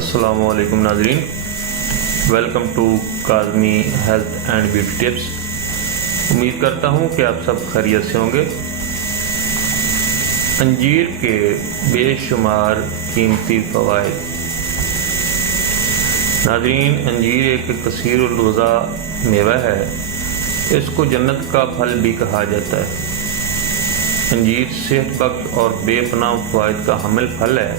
السلام علیکم ناظرین، welcome to Kazmi health and beauty tips. امید کرتا ہوں کہ آپ سب خیریت سے ہوں گے۔ انجیر کے بے شمار قیمتی فوائد۔ ناظرین، انجیر ایک کثیر الغذا میوہ ہے۔ اس کو جنت کا پھل بھی کہا جاتا ہے۔ انجیر صحت بخش اور بے پناہ فوائد کا حامل پھل ہے۔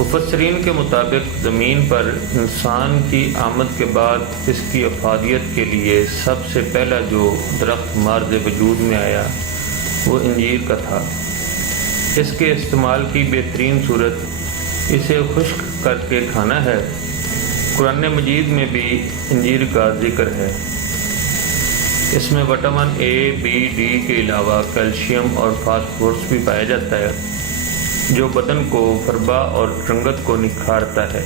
مفسرین کے مطابق زمین پر انسان کی آمد کے بعد اس کی افادیت کے لیے سب سے پہلا جو درخت مارز وجود میں آیا وہ انجیر کا تھا۔ اس کے استعمال کی بہترین صورت اسے خشک کر کے کھانا ہے۔ قرآن مجید میں بھی انجیر کا ذکر ہے۔ اس میں وٹامن اے، بی، ڈی کے علاوہ کیلشیم اور فاسفورس بھی پایا جاتا ہے، جو بدن کو فربا اور رنگت کو نکھارتا ہے،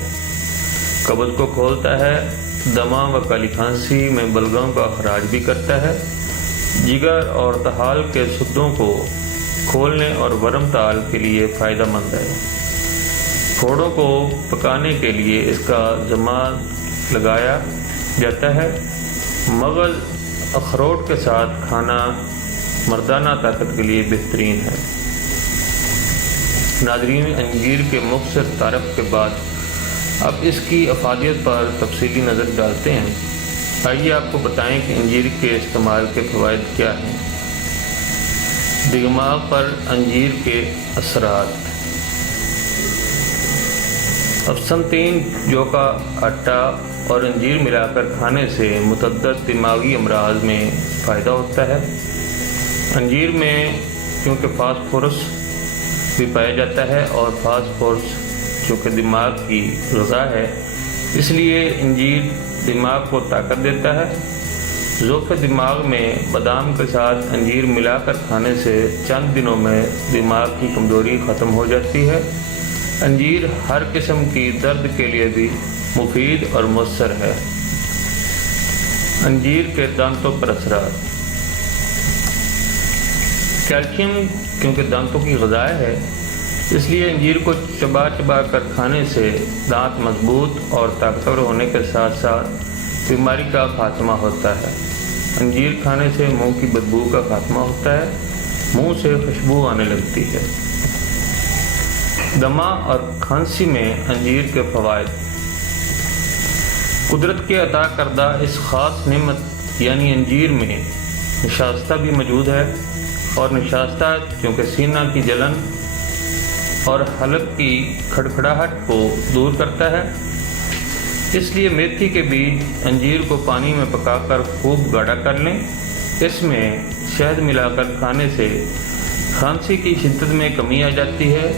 قبض کو کھولتا ہے، دمہ و کالی کھانسی میں بلغم کا اخراج بھی کرتا ہے، جگر اور طحال کے سدوں کو کھولنے اور ورم تعال کے لیے فائدہ مند ہے۔ پھوڑوں کو پکانے کے لیے اس کا ضماد لگایا جاتا ہے۔ مغز اخروٹ کے ساتھ کھانا مردانہ طاقت کے لیے بہترین ہے۔ ناظرین، انجیر کے مختصر تعارف کے بعد اب اس کی افادیت پر تفصیلی نظر ڈالتے ہیں۔ آئیے آپ کو بتائیں کہ انجیر کے استعمال کے فوائد کیا ہیں۔ دماغ پر انجیر کے اثرات۔ افسنتین، جو کا آٹا اور انجیر ملا کر کھانے سے متعدد دماغی امراض میں فائدہ ہوتا ہے۔ انجیر میں کیونکہ فاسفورس بھی پایا جاتا ہے اور فاسفورس چونکہ دماغ کی غذا ہے، اس لیے انجیر دماغ کو طاقت دیتا ہے۔ ذوق دماغ میں بادام کے ساتھ انجیر ملا کر کھانے سے چند دنوں میں دماغ کی کمزوری ختم ہو جاتی ہے۔ انجیر ہر قسم کی درد کے لیے بھی مفید اور مؤثر ہے۔ انجیر کے دانتوں پر اثرات۔ کیلشیم کیونکہ دانتوں کی غذا ہے، اس لیے انجیر کو چبا چبا کر کھانے سے دانت مضبوط اور طاقتور ہونے کے ساتھ ساتھ بیماری کا خاتمہ ہوتا ہے۔ انجیر کھانے سے منہ کی بدبو کا خاتمہ ہوتا ہے، منہ سے خوشبو آنے لگتی ہے۔ دمہ اور کھانسی میں انجیر کے فوائد۔ قدرت کے عطا کردہ اس خاص نعمت یعنی انجیر میں نشاستہ بھی موجود ہے، اور نشاستہ چونکہ سینہ کی جلن اور حلق کی کھڑکھڑاہٹ کو دور کرتا ہے، اس لیے میتھی کے بیج انجیر کو پانی میں پکا کر خوب گاڑھا کر لیں۔ اس میں شہد ملا کر کھانے سے کھانسی کی شدت میں کمی آ جاتی ہے۔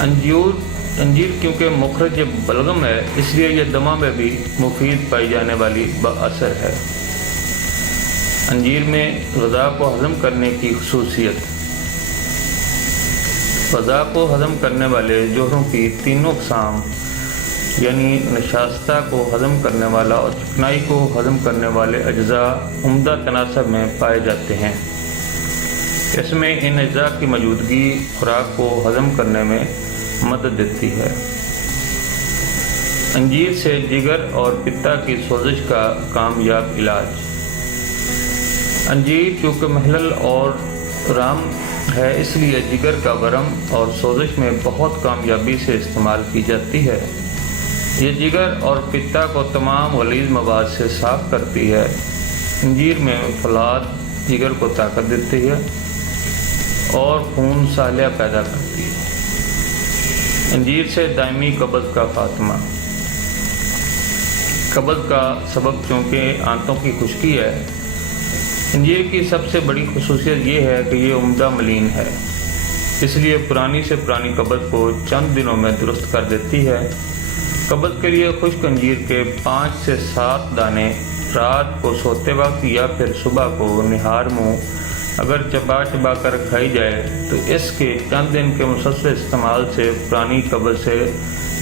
انجیر کیونکہ مخرج بلغم ہے، اس لیے یہ دمہ میں بھی مفید پائی جانے والی باثر ہے۔ انجیر میں غذا کو ہضم کرنے کی خصوصیت۔ غذا کو ہضم کرنے والے جوہروں کی تینوں اقسام یعنی نشاستہ کو ہضم کرنے والا اور چکنائی کو ہضم کرنے والے اجزاء عمدہ تناسب میں پائے جاتے ہیں۔ اس میں ان اجزاء کی موجودگی خوراک کو ہضم کرنے میں مدد دیتی ہے۔ انجیر سے جگر اور پتا کی سوزش کا کامیاب علاج۔ انجیر چونکہ محلل اور رام ہے، اس لیے جگر کا ورم اور سوزش میں بہت کامیابی سے استعمال کی جاتی ہے۔ یہ جگر اور پتا کو تمام غلیظ مواد سے صاف کرتی ہے۔ انجیر میں فولاد جگر کو طاقت دیتی ہے اور خون صالح پیدا کرتی ہے۔ انجیر سے دائمی قبض کا خاتمہ۔ قبض کا سبب چونکہ آنتوں کی خشکی ہے، انجیر کی سب سے بڑی خصوصیت یہ ہے کہ یہ عمدہ ملین ہے، اس لیے پرانی سے پرانی قبض کو چند دنوں میں درست کر دیتی ہے۔ قبض کے لیے خشک انجیر کے 5 سے 7 دانے رات کو سوتے وقت یا پھر صبح کو نہار منہ اگر چبا چبا کر کھائی جائے تو اس کے چند دن کے مسلسل استعمال سے پرانی قبض سے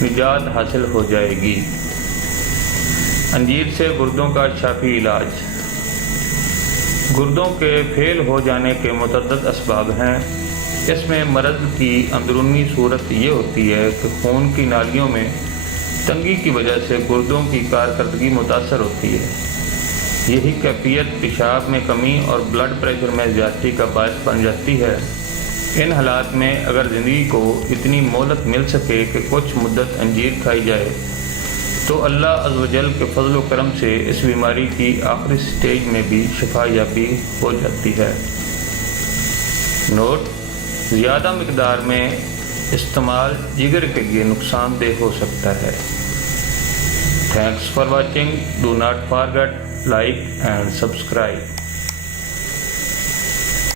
نجات حاصل ہو جائے گی۔ انجیر سے گردوں کا شافی علاج۔ گردوں کے فیل ہو جانے کے متعدد اسباب ہیں۔ اس میں مرض کی اندرونی صورت یہ ہوتی ہے کہ خون کی نالیوں میں تنگی کی وجہ سے گردوں کی کارکردگی متاثر ہوتی ہے۔ یہی کیفیت پیشاب میں کمی اور بلڈ پریشر میں زیادتی کا باعث بن جاتی ہے۔ ان حالات میں اگر زندگی کو اتنی مہلت مل سکے کہ کچھ مدت انجیر کھائی جائے تو اللہ عز و جل کے فضل و کرم سے اس بیماری کی آخری سٹیج میں بھی شفا یابی ہو جاتی ہے۔ نوٹ: زیادہ مقدار میں استعمال جگر کے لیے نقصان دہ ہو سکتا ہے۔ Thanks for watching. Do not forget like and subscribe.